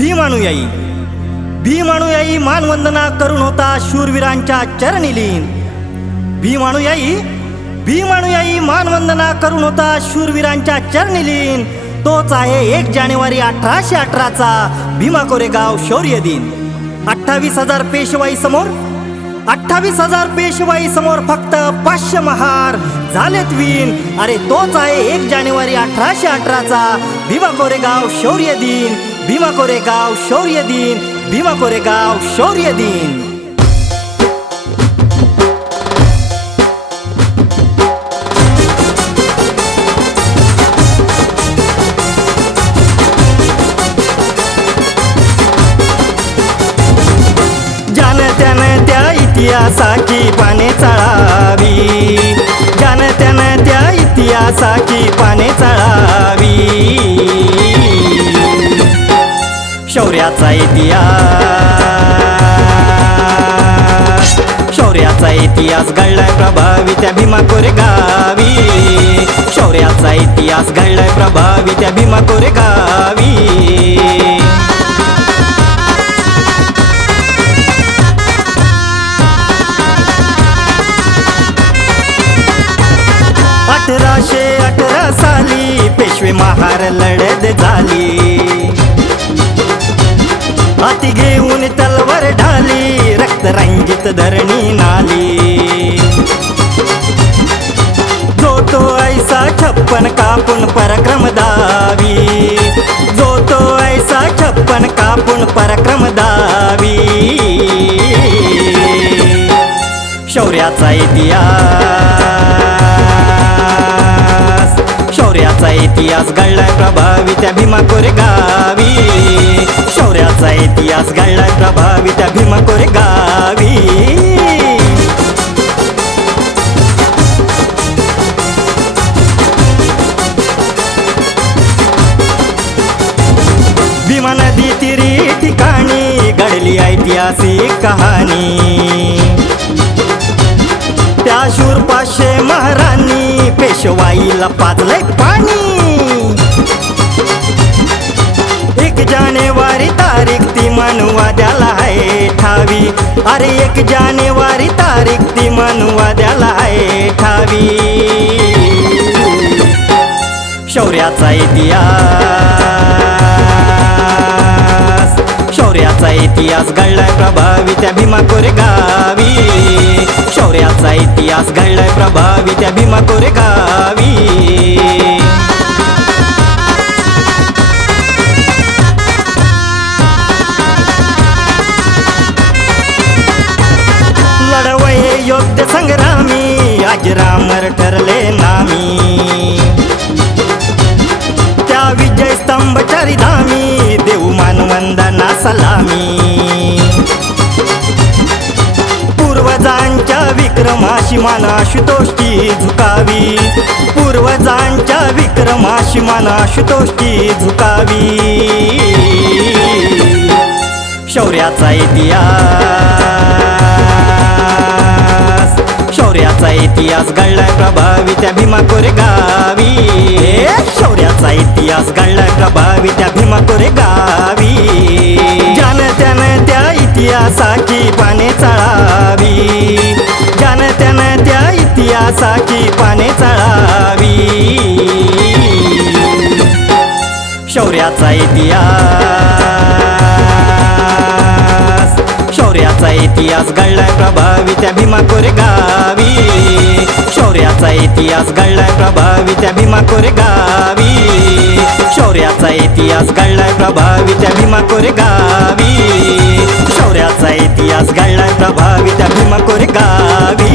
भीमानुयायी भीमानुयायी मानवंदना करून होता शूरवीरांच्या चरणी लीन। भीमानुयायी मानवंदना करून होता शूरवीरांच्या चरणी लीन। तोच आहे 1 जानेवारी 1818चा भीमा कोरेगाव शौर्य दिन। 28,000 पेशवाई समोर 28,000 पेशवाई समोर फक्त 500 महार झालेत वीन। अरे तोच आहे 1 जानेवारी 1818चा भीमा कोरेगाव शौर्य दिन। भीमा कोरेगाव शौर्य दिन, भीमा कोरेगाव शौर्य दिन। ज्यानं त्या इतिहासाची पाने चाळावी, ज्यानं त्या इतिहासाची पाने चाळावी। शौर्याचा इतिहास घडलाय प्रभावी त्या भीमा कोरेगावी। शौर्याचा इतिहास घडलाय प्रभावी त्या भीमा कोरेगावी। अठराशे 18 साली पेशवे महार लढत झाली। हाती घेऊन तलवार ढाली, रक्तरंजित धरणी नाली। जो तो ऐसा 56 कापून पराक्रम दावी, जो तो ऐसा 56 कापून पराक्रम दावी। शौर्याचा इतिहास घडलाय प्रभावी त्या भीमा कोरेगावी। शौर्याचा इतिहास घडलाय प्रभावी त्या भीमा कोरेगावी। भीमा नदी तीरी ठिकाणी घडली ऐतिहासिक कहाणी। त्या शूर 500 महाराणी पेशवाईला पाजलंय पाणी। 1 जानेवारी तारीख ती मानवाद्याला आहे ठावी। अरे 1 जानेवारी तारीख ती मानवाद्याला आहे ठावी। शौर्याचा इतिहास घडलाय प्रभावी त्या भीमा कोरेगावी। शौर्याचा इतिहास घडलाय प्रभावी त्या भीमा कोरेगावी। लढवये योग्य संग्रामी अजरामर ठरले नामी। त्या विजय स्तंभ चरिधामी देऊ मानवंदना सलामी। पूर्वजांच्या विक्रमाशी मान आशुतोषची झुकावी, पूर्वजांच्या विक्रमाशी मान आशुतोषची झुकावी। शौर्याचा इतिहास घडलाय प्रभावी त्या भीमा कोरेगावी। शौर्याचा इतिहास घडलाय प्रभावी त्या भीमा कोरेगावी। ज्यानं त्या इतिहासाची पाने चाळावी, ज्यानं त्या इतिहासाची पाने चाळावी। शौर्याचा इतिहास घडलाय प्रभावी त्या भीमा कोरेगावी। शौर्याचा इतिहास घडलाय प्रभावी त्या भीमा कोरेगावी। शौर्याचा इतिहास घडलाय प्रभावी त्या भीमा कोरेगावी। शौर्याचा इतिहास घडलाय प्रभावी त्या भीमा कोरेगावी।